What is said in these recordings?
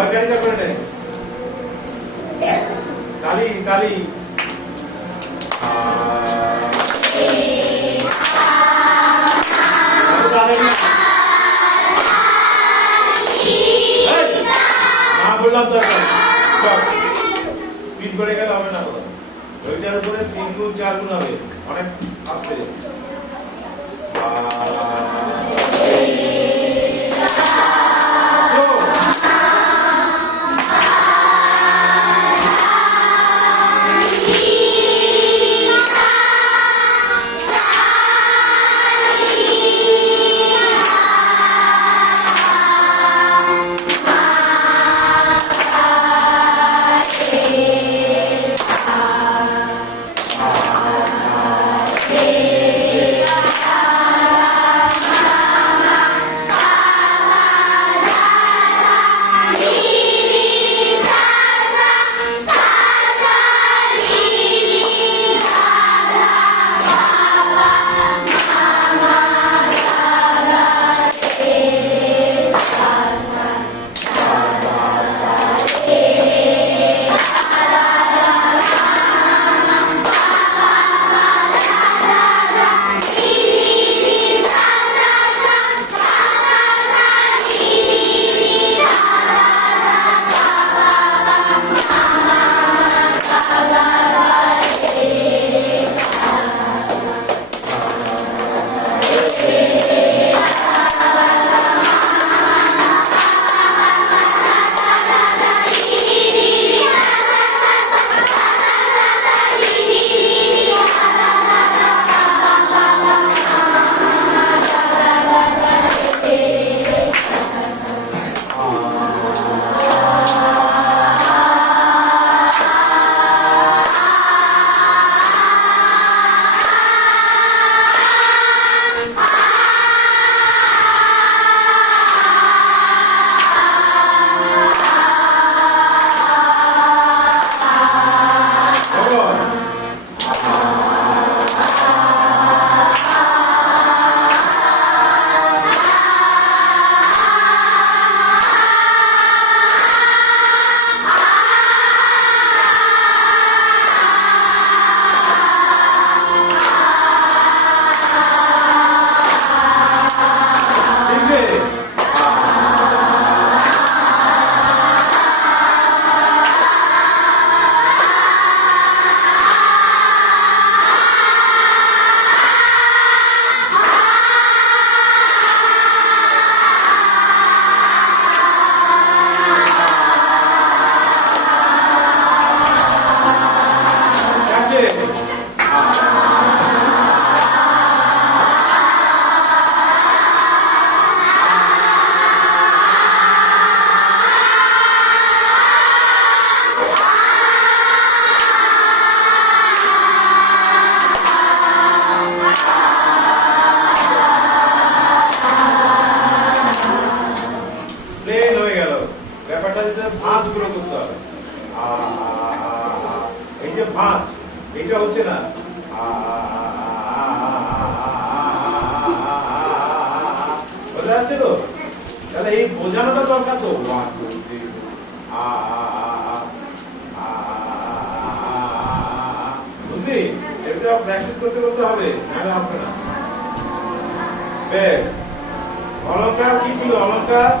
সবাই গাড়িটা করে নেয় তালি তালি বললাম তো স্পিড করে গেলে হবে না ওইটার উপরে 3 গুণ 4 গুণ হবে অনেক আসতে ব্যাপারটা যেটা ভাঁজ গুলো করতে হবে এই যে ভাঁজ এটা হচ্ছে না বোঝা যাচ্ছে তো তাহলে এই বোঝানোটা দরকার তো বুঝলি এটা প্র্যাকটিস করতে করতে হবে নাহলে আসবে না বেশ অলঙ্কার কি ছিল অলঙ্কার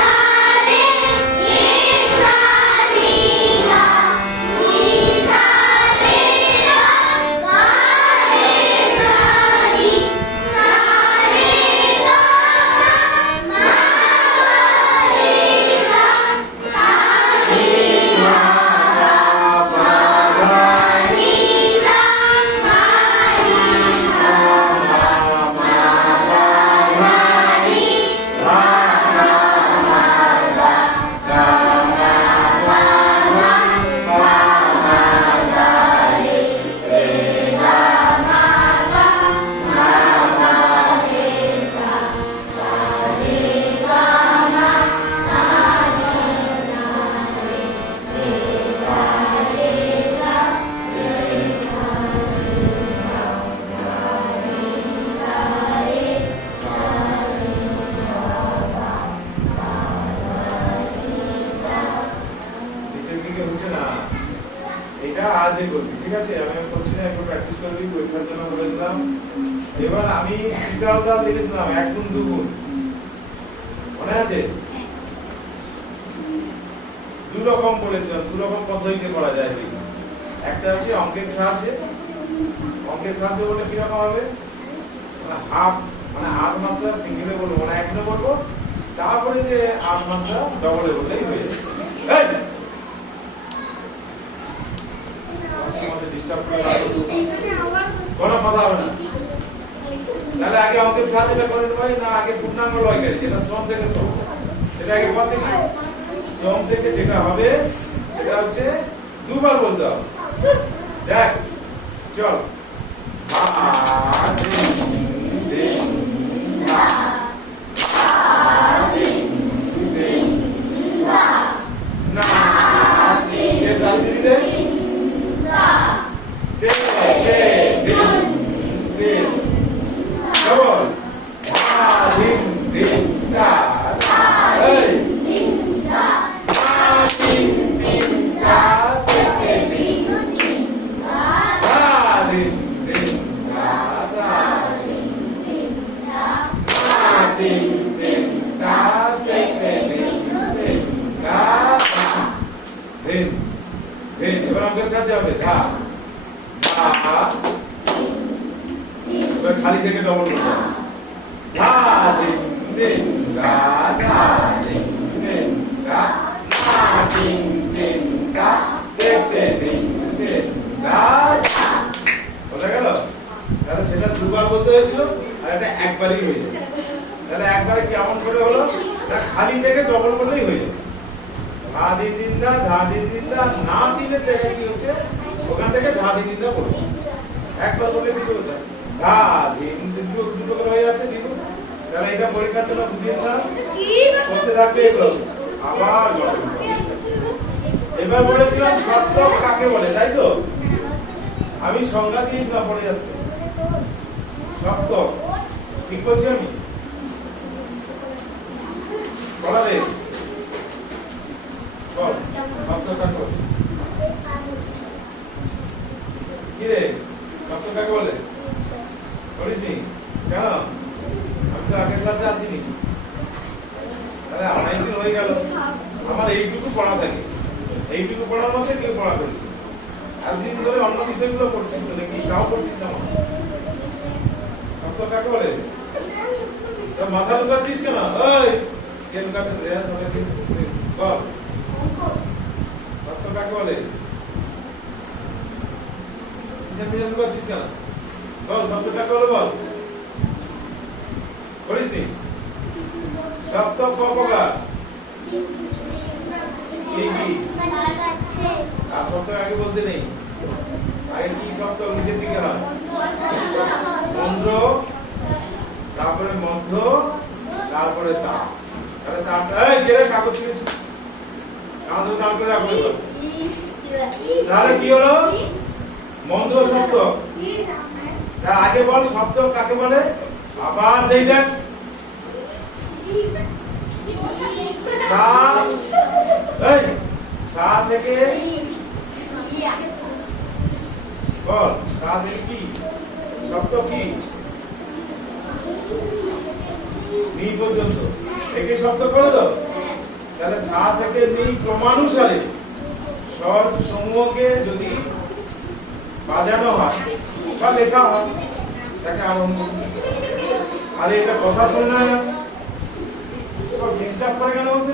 Sa এটা আজই করবি, ঠিক আছে? আমি বলছি না, একটু প্র্যাকটিস করবি, পরীক্ষার জন্য বলে দিলাম। এবার আমি বিকালটা লিখেছিলাম 1 গুণ 2 গুণ, মনে আছে? দু রকম বলেছিলাম, দু রকম পদ্ধতিতে করা যায়। একটা হচ্ছে অঙ্কের সাহায্যে, অঙ্কের সাহায্যে বলে কিরকম হবে, মানে হাফ, মানে 8 মাত্রা সিঙ্গেলে বলবো, মানে 1 নে বলবো, তারপরে যে 8 মাত্রা ডবলে বললেই হয়ে যাবে। কোনো কথা হবে না। তাহলে আগে অঙ্কের সাহায্যটা করে নেবো, না আগে পূর্ণাঙ্গ লয় গেছে, এটা শ্রম থেকে শ্রম, সেটা আগে বলতে কি শ্রম থেকে যেটা হবে সেটা হচ্ছে দুবার বলতে হবে। দেখ চল, এবার আমাকে সাথে হবে ধা ধা, এবার খালি থেকে ডবল করতে হবে, ধা দিন দিন গা ধা দিন দিন গা, ধা দিন দিন গা, দেখতে দিন দিন গা। বোঝা গেল? তাহলে সেটা দুবার বলতে হয়েছিল, আর এটা একবারই হয়ে যাবে। তাহলে একবারে কেমন করে হলো, না খালি থেকে ডবল করলেই হয়ে যাবে। ধা দিন দিন দা, ধা দিন দিন দা, না দিনের জায়গায় কি হচ্ছে, ওখান থেকে ধা দিন দিন দা বলবো, একবার বলে দিতে হতো, ধা দিন দুটো করে হয়ে যাচ্ছে দিব। তাহলে এটা পরীক্ষার জন্য বুঝিয়ে দিলাম, করতে থাকবে এগুলো আবার। এবার বলেছিলাম সপ্তক কাকে বলে, তাই তো? আমি সংজ্ঞা দিয়েছিলাম পড়ে যাচ্ছে, সপ্তক ঠিক বলছি আমি, বলা রে কি রে সপ্তক কাকে বলে বলিসনি কেন? আমি তো আগের ক্লাসে আসিনি, তাহলে অনেকদিন হয়ে গেল। আমার এইটুকু পড়া থাকে, এইটুকু পড়ার মধ্যে কেউ পড়া করেছে, একদিন ধরে অন্য বিষয়গুলো পড়ছিস তো নাকি, তাও পড়ছিস না? সপ্তক কাকে বলে? মাথা ঢুকাচ্ছিস কেন? ওই কে ঢুকাচ্ছিস বল, সপ্তক কাকে বলে? ঢুকাচ্ছিস কেন বল, সপ্তক কাকে বলে বল, বলিসনি? সপ্তক ক প্রকার, কি কি? আর সপ্তক আগে বলতে নেই, আগে কি সপ্তক নিচের দিকে হয়, মন্দ্র, তারপরে মধ্য, তারপরে তা। তাহলে তারটা কেড়ে কাগজ ছিঁড়েছি, কাগজ তারপরে রাখবে। তাহলে কি হলো, মন্দ্র সপ্তক। তার আগে বল সপ্তক কাকে বলে, আবার সেই দেখ, সা থেকে বল, সা থেকে কি সপ্তক, কি নি পর্যন্ত একই শব্দ করে দাও। তাহলে সা থেকে নি ক্রমানুসারে স্বর সমূহকে যদি বাজানো হয় বা লেখা হয় তাকে আরম্ভ। আরে এটা কথা শুনে না, ডিস্টার্ব করে কেন বলতে?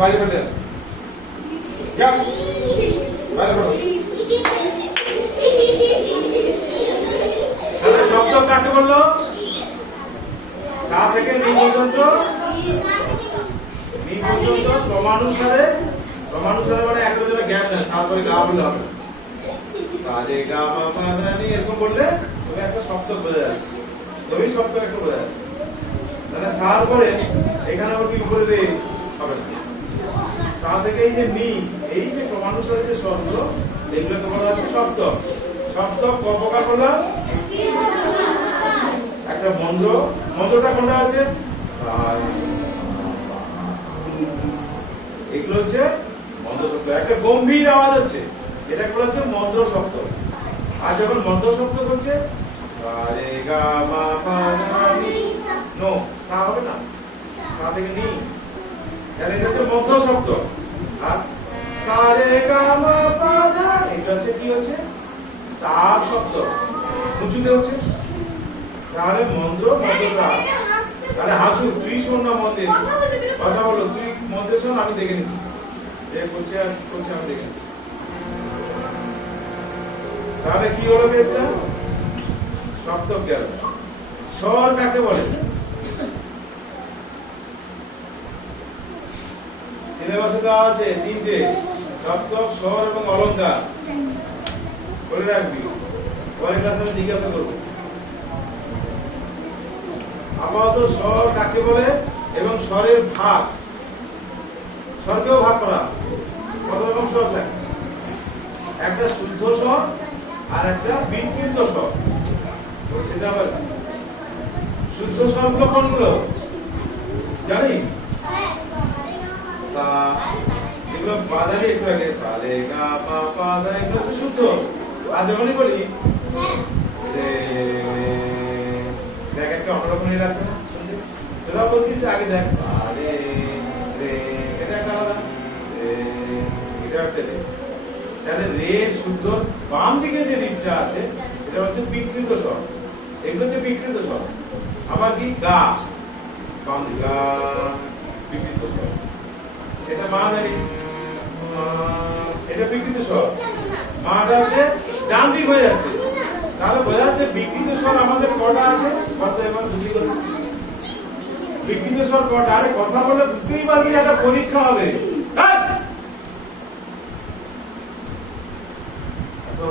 বাইরে বেড়ে শব্দ কাকে বললো, সা থেকে নি পর্যন্ত, নি পর্যন্ত ক্রমানুসারে, ক্রমানুসারে মানে একটা জন্য গ্যাপ নেই, তারপরে গা বললে হবে, সারে গা মা পা ধা নি এরকম বললে তবে একটা শব্দ বোঝা যাচ্ছে, তবেই শব্দ একটা বোঝা যাচ্ছে। তাহলে সার পরে এখানে আবার কি উপরে রে হবে না, সা থেকে এই যে নি, এই যে ক্রমানুসারে যে স্বরগুলো এগুলো তো বলা হচ্ছে শব্দ। শব্দ ক প্রকার করলাম, একটা মন্দ্র, মন্দ্রটা কোনটা আছে? এগুলো হচ্ছে মন্দ্র শব্দ। একটা গম্ভীর আওয়াজ হচ্ছে, এটা বলা হচ্ছে মন্দ্র শব্দ। আর যখন মন্দ্র শব্দ করছে রে গা মা পা ধা নি, নো সা হবে না, সা থেকে নি, তাহলে এটা হচ্ছে মন্দ্র শব্দ। আর সা রে গা মা পা ধা, এটা হচ্ছে কি হচ্ছে? তার শব্দ, উঁচুতে হচ্ছে। তাহলে মন্দ্র মন্দ্রটা, তাহলে হাসু তুই শোন না, মন্দির কথা বলো, তুই মন্দির শোন, আমি দেখে নিচ্ছি করছে আমি দেখে নিচ্ছি। তাহলে কি হলো কেসটা? সপ্তক গেল। স্বর কাকে বলে? সিলেবাসে দেওয়া আছে তিনটে, সপ্তক, স্বর এবং অলঙ্কার। বলে রাখবি, পরের ক্লাসে আমি জিজ্ঞাসা করবো। আপাতত স্বর কাকে বলে এবং স্বরের ভাগ, স্বরকেও ভাগ করা। কত রকম স্বর থাকে? একটা শুদ্ধ স্বর আর একটা বিকৃত স্বর। সেটা আবার শুদ্ধ স্বরগুলো কোনগুলো জানি? এগুলো বাজারে একটু আগে সালে গা পা পা দা, এগুলো তো শুদ্ধ। আর যখনই বলি দেখ একটা অন্যরকম লাগছে না শুনতে, তোরা বলছিস আগে দেখ সালে রে, এটা একটা আলাদা, এটা একটা রে। তাহলে রে শুদ্ধ, বাম দিকে যে রিটটা আছে এটা হচ্ছে বিকৃত স্বর, এগুলো হচ্ছে বিকৃত স্বর। আবার কি গা, বাম দিকে গা, বিকৃত স্বর। এটা মা জানি, এটা বিকৃত স্বর। মাটা হচ্ছে ডান দিক হয়ে যাচ্ছে, তাহলে বোঝা যাচ্ছে বিকৃত স্বর আমাদের কটা আছে? কত? এবার বুঝি করে বিকৃত স্বর কটা? আরে কথা বলে বুঝতেই পারবি, একটা পরীক্ষা হবে।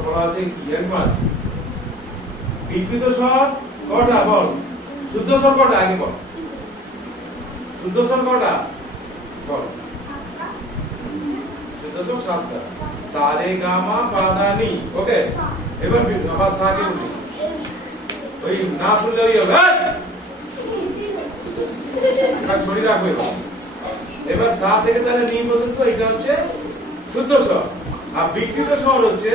বলা আছে কি মাছ বিকৃত স্বর কটা বল? শুদ্ধ স্বর কটা আগে বল? শুদ্ধ স্বর কটা বল? শুদ্ধ স্বর সাতটা, সা রে গা মা পা ধা নি। ওকে, এবার আবার সা কে বলি, ওই না শুনলে ওই হবে ছড়ি রাখবে। এবার সা থেকে তাহলে নি পর্যন্ত এটা হচ্ছে শুদ্ধ স্বর। আর বিকৃত স্বর হচ্ছে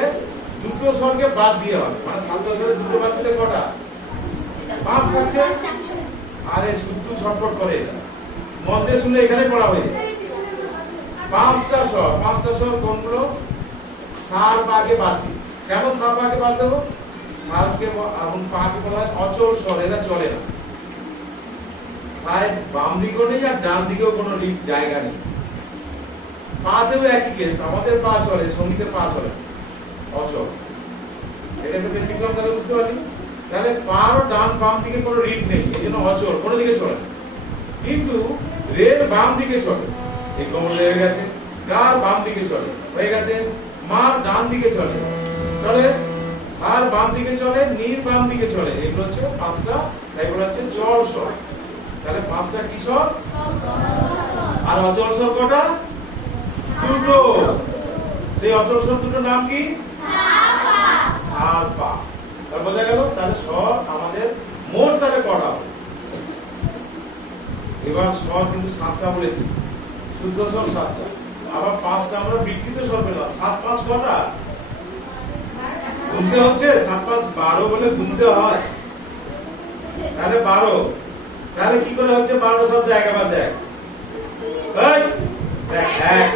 দুটো স্বরকে বাদ দিয়ে হবে, মানে সাতটা স্বরে দুটো বাদ দিলে কটা? পাঁচ থাকছে। আরে শুদ্ধ ছটফট করে, মধ্যে শুনলে এখানে পড়া হয়ে যায়। পাঁচটা স্বর কোনগুলো? সার পাকে বাদ দিই। কেন সার পাকে বাদ দেবো? সারকে এবং পাকে বলা হয় অচল স্বর, এরা চলে না। সাইড বাম দিকেও নেই আর ডান দিকেও কোনো জায়গা নেই। পাতেও একই কেস, আমাদের পা চলে, সঙ্গীতের পা চলে, অচল। এটা সাথে বিক্রম তাহলে বুঝতে পারলি? তাহলে পার ডান বাম দিকে কোনো রিড নেই, এই জন্য অচল, কোনো দিকে চলে। কিন্তু রের বাম দিকে চলে, এই কোমল হয়ে গেছে। গার বাম দিকে চলে, হয়ে গেছে। মার ডান দিকে চলে, চলে। আর বাম দিকে চলে, নীর বাম দিকে চলে। এগুলো হচ্ছে পাঁচটা, এগুলো হচ্ছে চল স্বর। তাহলে পাঁচটা কি স্বর? আর অচল স্বর কটা? দুটো। সেই অচল স্বর দুটোর নাম কি? সার পা। তার বোঝা গেল? তাহলে স্বর আমাদের মোট তাহলে কটা হবে? এবার স্বর কিন্তু সাতটা বলেছি, শুদ্ধ স্বর সাতটা, আবার পাঁচটা আমরা বিকৃত স্বর পেলাম। সাত পাঁচ কটা গুনতে হচ্ছে? 7 5 12 বলে গুনতে হয়, তাহলে 12। তাহলে কি করে হচ্ছে 12? সব জায়গা বাদ দেখ, দেখ এক,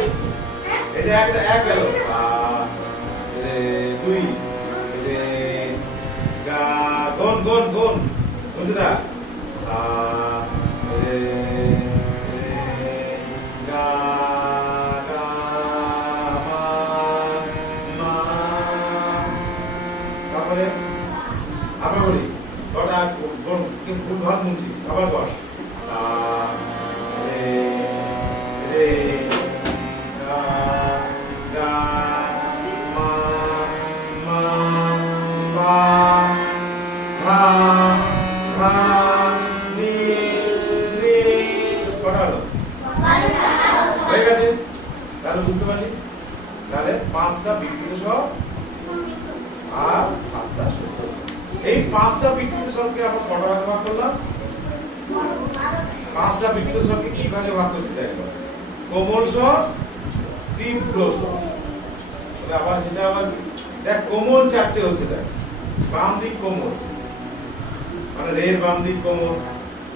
এটা একটা এক গেল, দুই, গা গন গন গন বুঝলি না? গা গা মা মা। তারপরে আবার বলি কটা গন, ভুল ভাগ মুছিস, আবার বল। রে গা গা মা মা পা ধা ধা নি নি। কটা হলো? হয়ে গেছে। তাহলে বুঝতে পারলি? তাহলে পাঁচটা বিকৃত স্বর আর সাতটা শুদ্ধ স্বর। এই পাঁচটা বিকৃত স্বরকে আমরা কটা ভাগে ভাগ করলাম? পাঁচটা বিকৃত স্বরকে কি ভাগে ভাগ করছি দেখো। কোমল স্বর, তীব্র স্বর। আবার সেটা আবার দেখ, কোমল চারটে হচ্ছে দেখ। বাম দিক কোমল, মানে রের বাম দিক কোমল,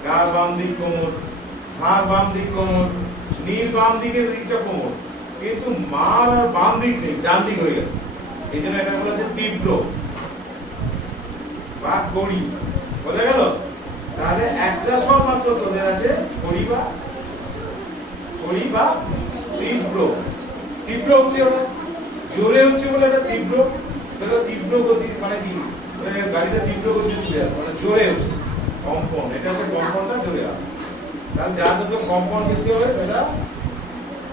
গার বাম দিক কোমল, হার বাম দিক কোমল, নীর বাম দিকের দিকটা কোমল, কিন্তু মার আর বাম দিক নেই, ডান দিক হয়ে গেছে। এই জন্য এটা বলা হচ্ছে তীব্র বা কড়ি। বোঝা গেল? তাহলে একটা স্বর মাত্র তোদের আছে কড়ি বা তীব্র। তীব্র হচ্ছে ওটা জোরে হচ্ছে বলে এটা তীব্র। তীব্র গতি মানে কি, গাড়িটা তীব্র গতি মানে জোরে হচ্ছে কম্পন, এটা হচ্ছে কম্পনটা জোরে হয়। তাহলে যার যত কম্পন বেশি হবে সেটা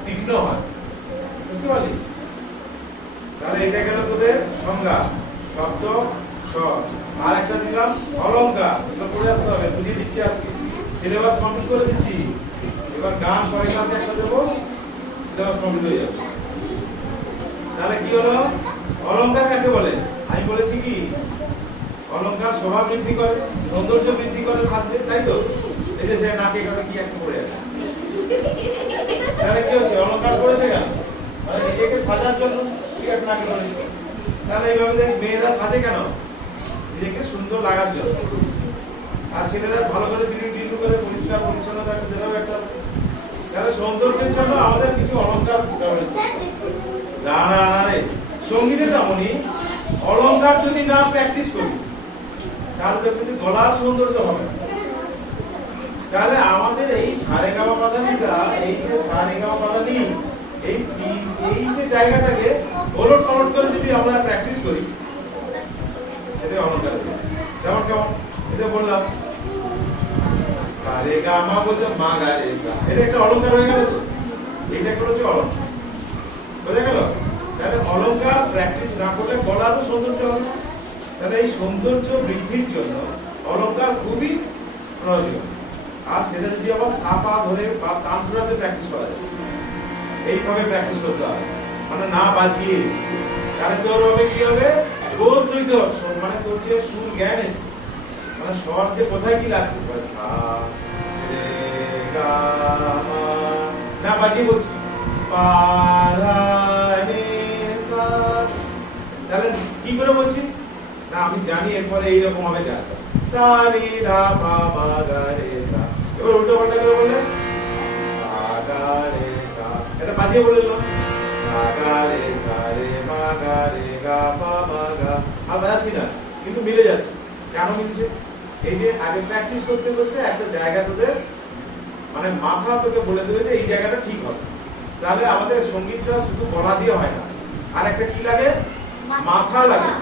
তীক্ষ্ণ হয়। বুঝতে পারলি? তাহলে এটা গেল তোদের সংজ্ঞা, শব্দ, স্বর। আর একটা দিলাম অলংকার, এগুলো পড়ে আসতে হবে, বুঝিয়ে দিচ্ছি আজকে, সিলেবাস কমপ্লিট করে দিচ্ছি। এবার গান পরের ক্লাসে একটা দেবো, সিলেবাস কমপ্লিট হয়ে যাবে। তাহলে কি হলো? অলংকার কাকে বলে? আমি বলেছি কি অলংকার শোভা বৃদ্ধি করে, সৌন্দর্য বৃদ্ধি করে সাজলে, তাই তো? এই যে সে নাকে কানে কি একটা পড়ে আছে, তাহলে কি হচ্ছে? অলংকার করেছে কেন? মানে নিজেকে সাজার জন্য কি একটা নাকে করে। তাহলে এইভাবে দেখ, মেয়েরা সাজে কেন? নিজেকে সুন্দর লাগার জন্য। আর ছেলেরা ভালো করে টিন্টু করে পরিষ্কার পরিচ্ছন্ন থাকে, সেটাও একটা। তাহলে সৌন্দর্যের জন্য আমাদের কিছু অলংকার দিতে হবে। না না না রে, সঙ্গীতে তেমনই অলংকার যদি না প্র্যাকটিস করি তাহলে তো কিন্তু গলার সৌন্দর্য হবে। তাহলে আমাদের এই সারেগামা পাধানিটা, এই যে সারেগামা পাধানি, এই যে জায়গাটাকে ওলট পালট করে যদি আমরা প্র্যাকটিস করি, এটা অলংকার। যেমন কেমন? এটা বললাম সারেগামা বলতে মা গা রে সা, এটা একটা অলংকার হয়ে গেল তো। এটা একটা হচ্ছে অলংকার। বোঝা গেল? তাহলে অলংকার প্র্যাকটিস না করলে গলারও সৌন্দর্য হবে। তাহলে এই সৌন্দর্য বৃদ্ধির জন্য অলংকার খুবই প্রয়োজন। আর সেটা যদি আবার সাপা ধরে বা তান্ত্রাতে প্র্যাকটিস করা যায়, এইভাবে প্র্যাকটিস করতে হবে, মানে না বাজিয়ে। তাহলে তোর হবে কি হবে? রোজ যদি মানে তোর যে সুর জ্ঞান এসে, মানে স্বর যে কোথায় কি লাগছে, না বাজিয়ে বলছি তাহলে কি করে বলছি? না আমি জানি এরপরে এইরকম হবে যা সারি ধা পা মা গা রে সা। এবার উল্টো পাল্টা করে বললে সা গা রে সা, এটা বাজিয়ে বলে দিলাম সা গা রে সা রে মা গা রে গা পা মা গা। আর বাজাচ্ছি না, কিন্তু মিলে যাচ্ছে। কেন মিলছে? এই যে আগে প্র্যাকটিস করতে করতে একটা জায়গা তোদের মানে মাথা তোকে বলে দেবে যে এই জায়গাটা ঠিক হবে। তাহলে আমাদের সঙ্গীতটা শুধু গলা দিয়ে হয় না, আর একটা কি লাগে? মাথা লাগে।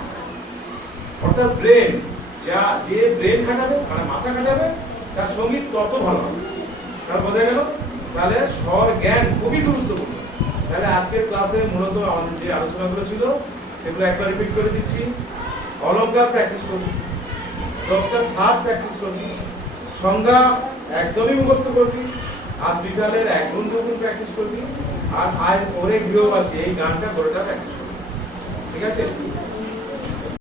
অর্থাৎ ব্রেন, যে ব্রেন খাটাবে মানে মাথা খাটাবে, তার সঙ্গীত তত ভালো হবে। তার বোঝা গেল? তাহলে স্বর জ্ঞান খুবই গুরুত্বপূর্ণ। তাহলে আজকের ক্লাসে মূলত আমাদের যে আলোচনাগুলো ছিল সেগুলো একবার রিপিট করে দিচ্ছি। অলংকার প্র্যাকটিস করবি, 10টা থার্ড প্র্যাকটিস করবি, সংজ্ঞা একদমই মুখস্থ করবি, আর বিদ্যালয়ের এক গুণ দুগুণ প্র্যাকটিস করবি, আর আজ ওরে গৃহবাসী এই গানটা গোটাটা প্র্যাকটিস করবি। ঠিক আছে?